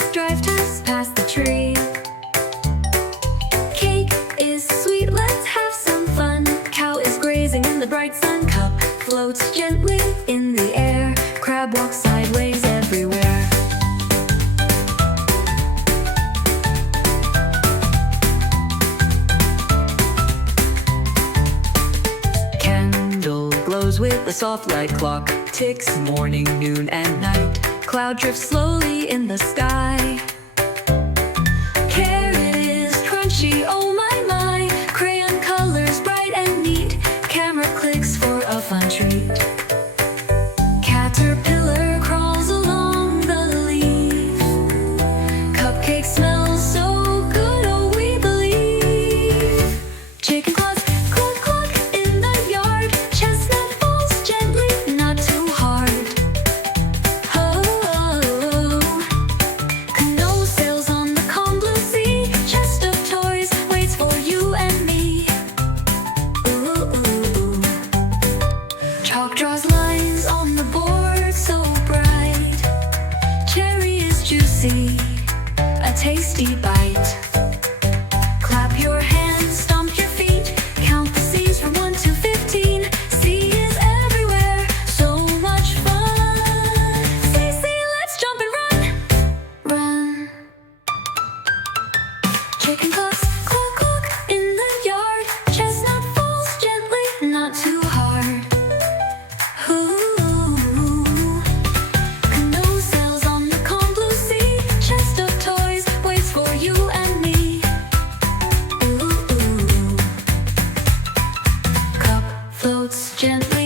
dogs drive past the tree. Cake is sweet, let's have some fun. Cow is grazing in the bright sun. Cup floats gently in the air. Crab walks sideways everywhere. Candle glows with a soft light. Clock ticks morning, noon, and night. Cloud drifts slowly in the sky. Carrot is crunchy, oh my my. Crayon colors bright and neat. Camera clicks for a fun treat. Caterpillar crawls along the leaf. Cupcake smells so good, oh we believe. Chicken claws cluck cluck in the yard. Chestnut falls gently, not too hard. Oh, canoe sails on the calm blue sea. Chest of toys waits for you and me. Ooh, ooh, ooh. Chalk draws lines on the board so bright. Cherry is juicy, a tasty bite. Clap your hands, stomp your feet. Count the C's from 1 to 15. C is everywhere, so much fun. C, C, let's jump and run. Run. Chicken clucks cluck cluck in the yard. Chestnut falls gently, not too hard. Ooh. Canoe sails on the calm blue sea. Chest of toys waits for you and me. Ooh. Cup floats gently